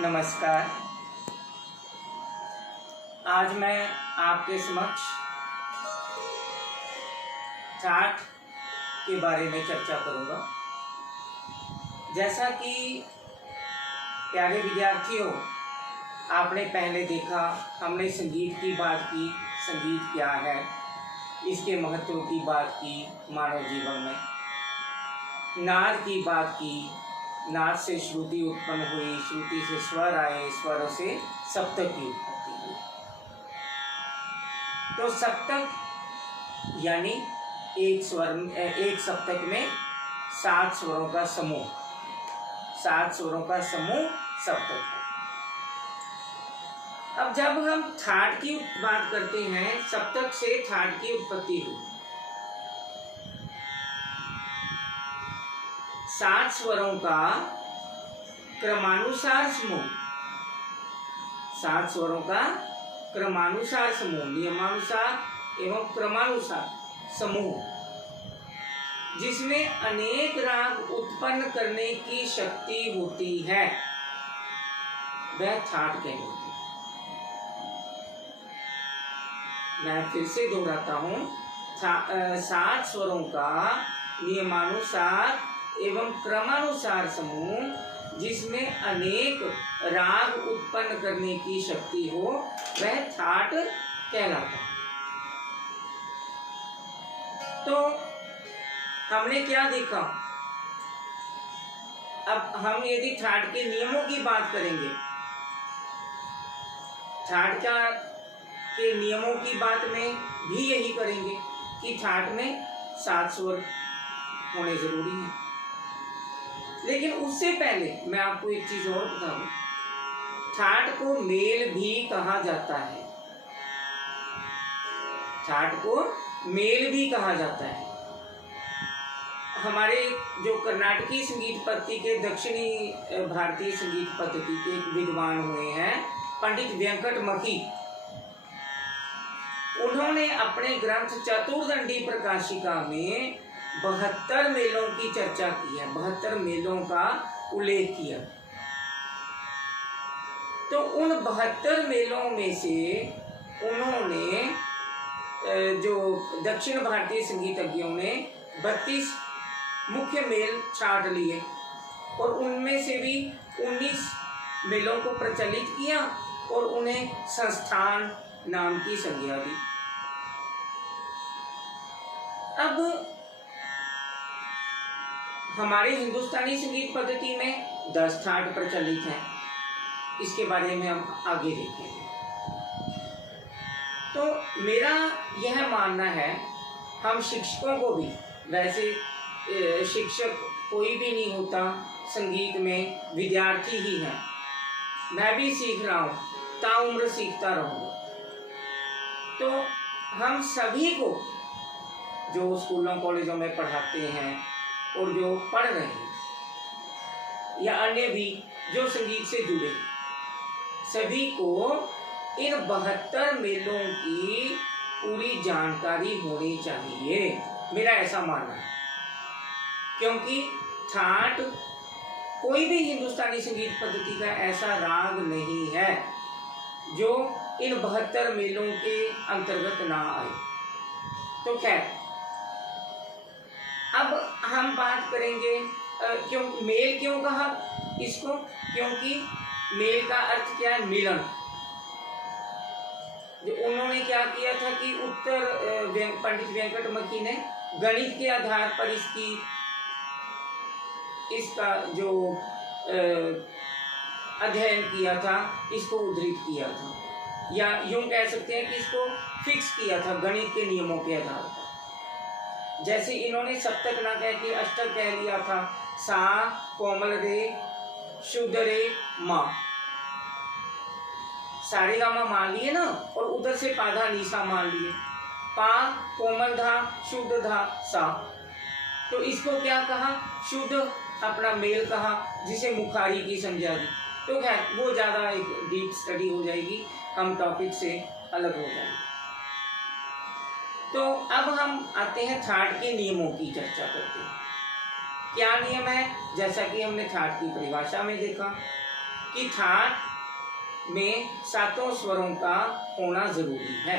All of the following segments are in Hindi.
नमस्कार। आज मैं आपके समक्ष ठाठ के बारे में चर्चा करूंगा। जैसा कि प्यारे विद्यार्थियों, आपने पहले देखा, हमने संगीत की बात की, संगीत क्या है, इसके महत्व की बात की मानव जीवन में। नाद की बात की, नाद से श्रुति उत्पन्न हुई, श्रुति से स्वर आए, स्वर से सप्तक की उत्पत्ति हुई। तो सप्तक यानी एक सप्तक में 7 स्वरों का समूह, 7 स्वरों का समूह सप्तक है। अब जब हम ठाठ की बात करते हैं, सप्तक से ठाठ की उत्पत्ति हुई। 7 स्वरों का क्रमानुसार समूह, 7 स्वरों का क्रमानुसार समूह, नियमानुसार एवं क्रमानुसार समूह, जिसमें अनेक राग उत्पन्न करने की शक्ति होती है, वह ठाठ कहलाती है। मैं फिर से दोहराता हूँ, 7 स्वरों का नियमानुसार एवं क्रमानुसार समूह, जिसमें अनेक राग उत्पन्न करने की शक्ति हो, वह ठाठ कहलाता है। तो हमने क्या देखा? अब हम यदि ठाठ के नियमों की बात करेंगे, ठाठ के नियमों की बात में भी यही करेंगे कि ठाठ में 7 स्वर होने जरूरी है। लेकिन उससे पहले मैं आपको एक चीज और बता दूं, ठाठ को मेल भी कहा जाता है। ठाठ को मेल भी कहा जाता है। हमारे जो कर्नाटकी संगीत पद्धति के, दक्षिणी भारतीय संगीत पद्धति के एक विद्वान हुए हैं, पंडित वेंकटमखी, उन्होंने अपने ग्रंथ चतुर्दंडी प्रकाशिका में 72 मेलों की चर्चा की है, 72 मेलों का उल्लेख किया। तो उन 72 मेलों में से उन्होंने, जो दक्षिण भारतीय संगीतज्ञों ने 32 मुख्य मेल छांट लिए और उनमें से भी 19 मेलों को प्रचलित किया और उन्हें संस्थान नाम की संज्ञा दी। अब हमारे हिंदुस्तानी संगीत पद्धति में 10 ठाठ प्रचलित हैं। इसके बारे में हम आगे देखेंगे। तो मेरा यह मानना है, हम शिक्षकों को भी, वैसे शिक्षक कोई भी नहीं होता, संगीत में विद्यार्थी ही है, मैं भी सीख रहा हूँ, ताउम्र सीखता रहूँगा। तो हम सभी को, जो स्कूलों कॉलेजों में पढ़ाते हैं और जो पढ़ रहे हैं, या अन्य भी जो संगीत से जुड़े, सभी को इन 72 मेलों की पूरी जानकारी होनी चाहिए, मेरा ऐसा मानना है। क्योंकि ठाठ कोई भी हिंदुस्तानी संगीत पद्धति का ऐसा राग नहीं है जो इन 72 मेलों के अंतर्गत ना आए। तो खैर, अब हम बात करेंगे, क्यों मेल क्यों कहा इसको? क्योंकि मेल का अर्थ क्या है? मिलन। जो उन्होंने क्या किया था कि पंडित वेंकटमखी ने गणित के आधार पर इसका जो अध्ययन किया था, इसको उद्धृत किया था, या यूं कह सकते हैं कि इसको फिक्स किया था गणित के नियमों के आधार पर। जैसे इन्होंने सप्तक ना कह के अष्टक कह लिया था, सा कोमल रे शुद्ध रे माँ, सारे गामा मान लिए ना, और उधर से पाधा नीसा मान लिए, पा कोमल धा शुद्ध धा सा। तो इसको क्या कहा? शुद्ध अपना मेल कहा, जिसे मुखारी की संज्ञा दी। तो खैर, वो ज़्यादा एक डीप स्टडी हो जाएगी, हम टॉपिक से अलग हो जाएंगे। तो अब हम आते हैं ठाठ के नियमों की चर्चा करते हैं। क्या नियम है? जैसा कि हमने ठाठ की परिभाषा में देखा कि ठाट में सातों स्वरों का होना जरूरी है,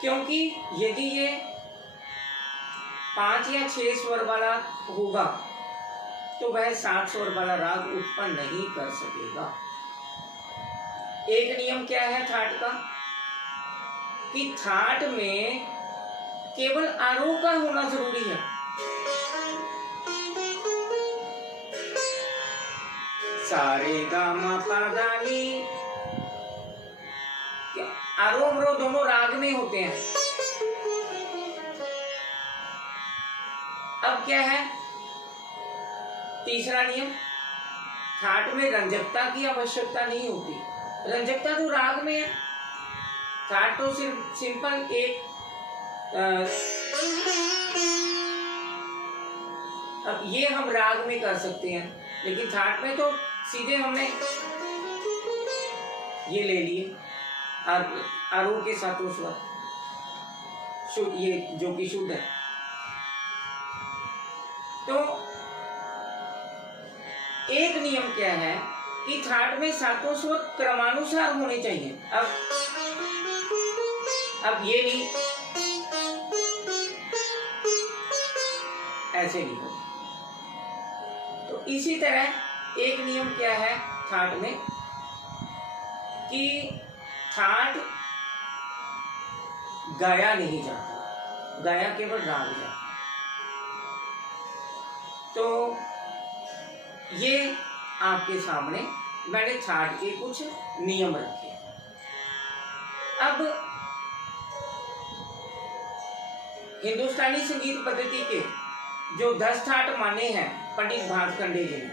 क्योंकि यदि ये 5 या 6 स्वर वाला होगा तो वह 7 स्वर वाला राग उत्पन्न नहीं कर सकेगा। एक नियम क्या है ठाट का, कि ठाट में केवल आरोह का होना जरूरी है। सारे गा मा पा धा नी, आरोह अवरोह दोनों राग में होते हैं। अब क्या है तीसरा नियम, ठाट में रंजकता की आवश्यकता नहीं होती। रंजकता तो राग में है, ठाट तो सिर्फ सिंपल एक अब ये हम राग में कर सकते हैं, लेकिन ठाट में तो सीधे हमने ये ले लिए आरोह के सातों स्वर शुद्ध, ये जो कि शुद्ध है। तो एक नियम क्या है कि ठाट में सातों स्वर क्रमानुसार होने चाहिए। अब ये नहीं, ऐसे नहीं हो। तो इसी तरह एक नियम क्या है ठाट में, कि ठाट गाया नहीं जाता, गाया केवल राग जाता। तो ये आपके सामने मैंने ठाट के कुछ नियम रखे। अब हिंदुस्तानी संगीत पद्धति के जो 10 ठाट माने हैं पंडित भातखंडे जी ने,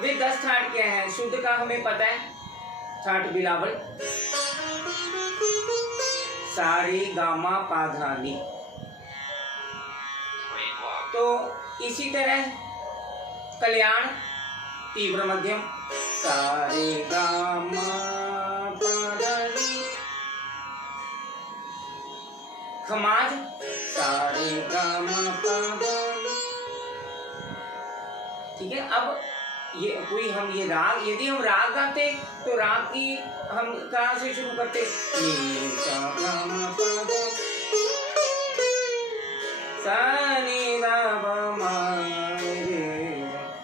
वे 10 ठाट क्या हैं? शुद्ध का हमें पता है, ठाट बिलावल, सारे गामा पा धा नी। तो इसी तरह कल्याण तीव्र मध्यम, सारे गामा पा धा नी। खमाज, सारे गामा पा धा नी। ठीक है। अब ये कोई हम ये राग, यदि हम राग गाते तो राग की हम कहाँ से शुरू करते? नी सा गा मा पा धा, सा नी धा पा मा रे,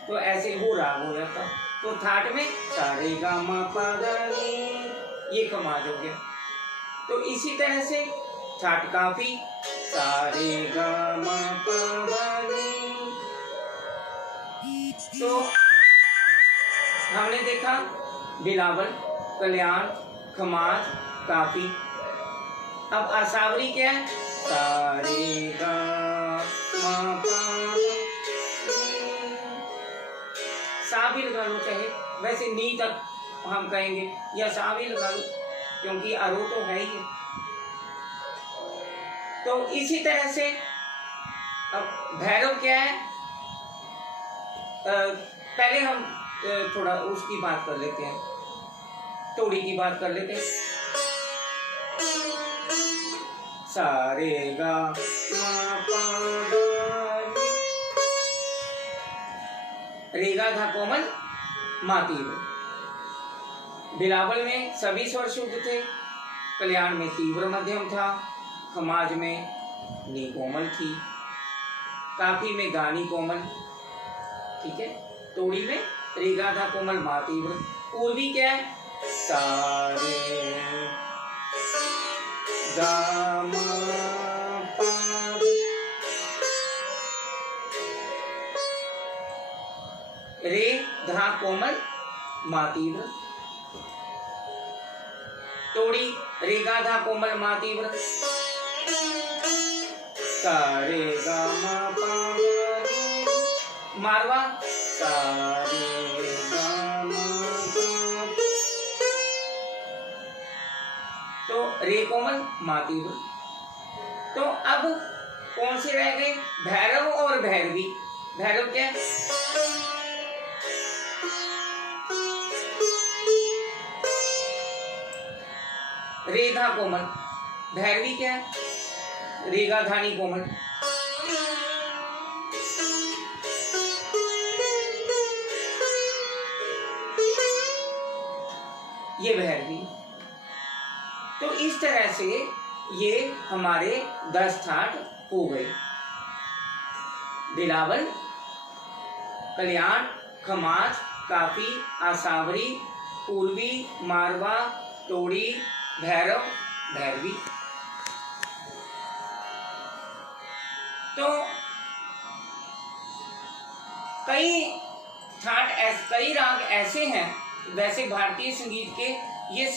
तो ऐसे वो राग हो जाता। तो ठाट में सारे गा मा पा धा नी, ये खमाज हो गया। तो इसी तरह से ठाट काफी, सारे गा मा पा धा नी। तो हमने देखा बिलावल, कल्याण, खमाज, काफी। अब आसावरी क्या है? सारे गा मा पा धा, सा भी लगा लो, चाहे वैसे नी तक हम कहेंगे, या सा भी लगा लो क्योंकि आरोह तो है ही है। तो इसी तरह से अब भैरव क्या है? पहले हम थोड़ा उसकी बात कर लेते हैं, तोड़ी की बात कर लेते हैं। सारे गा मा पा धा नी, रेगा धा कोमल मा तीव्र। बिलावल में सभी स्वर शुद्ध थे, कल्याण में तीव्र मध्यम था, खमाज में नी कोमल थी, काफी में गानी कोमल, ठीक है। तोड़ी में रेगा धा कोमल मा तीव्र। पूर्वी क्या है? सारे गा मा पा, रे धा कोमल मा तीव्र। तोड़ी रेगा धा कोमल मा तीव्र, सारे गा मा पा धा नी। मारवा, सारे गा मा पा, तो रे कोमल मा तीव्र। तो अब कौन से रह गए? भैरव और भैरवी। भैरव क्या है? रेधा कोमल। भैरवी क्या है? रेगा धानी कोमल। ये भैरवी। तो इस तरह से ये हमारे 10 ठाट हो गए। बिलावल, कल्याण, खमाज, काफी, आसावरी, पूर्वी, मारवा, टोड़ी, भैरव, भैरवी। तो कई राग ऐसे हैं, वैसे भारतीय संगीत के ये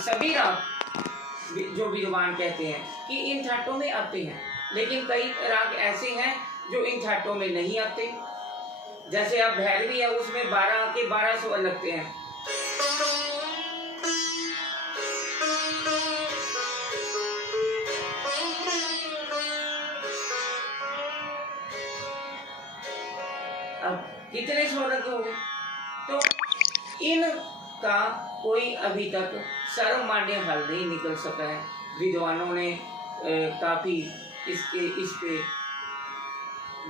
सभी राग जो विद्वान कहते हैं कि इन ठाटों में आते हैं, लेकिन कई राग ऐसे हैं जो इन ठाटों में नहीं आते। जैसे अब भैरवी है, उसमें 12 के 12 स्वर लगते हैं। अब कितने स्वर रखे होंगे? तो इनका कोई अभी तक सर्वमान्य हल नहीं निकल सका है। विद्वानों ने काफी इस पे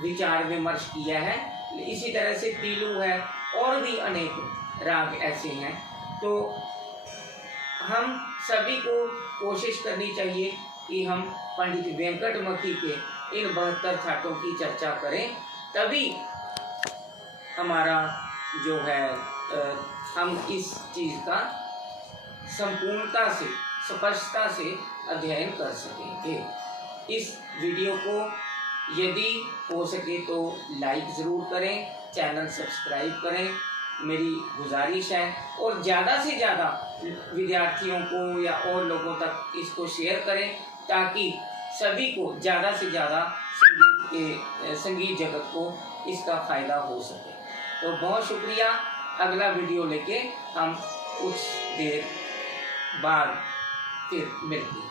विचार विमर्श किया है। इसी तरह से पीलू है, और भी अनेक राग ऐसे हैं। तो हम सभी को कोशिश करनी चाहिए कि हम पंडित वेंकटमखी के इन 72 ठाटों की चर्चा करें, तभी हमारा जो है हम इस चीज़ का संपूर्णता से, स्पष्टता से अध्ययन कर सकेंगे। इस वीडियो को यदि हो सके तो लाइक ज़रूर करें, चैनल सब्सक्राइब करें, मेरी गुजारिश है। और ज़्यादा से ज़्यादा विद्यार्थियों को या और लोगों तक इसको शेयर करें, ताकि सभी को ज़्यादा से ज़्यादा संगीत जगत को इसका फ़ायदा हो सके। तो बहुत शुक्रिया। अगला वीडियो लेके हम कुछ देर बाद फिर मिलते हैं।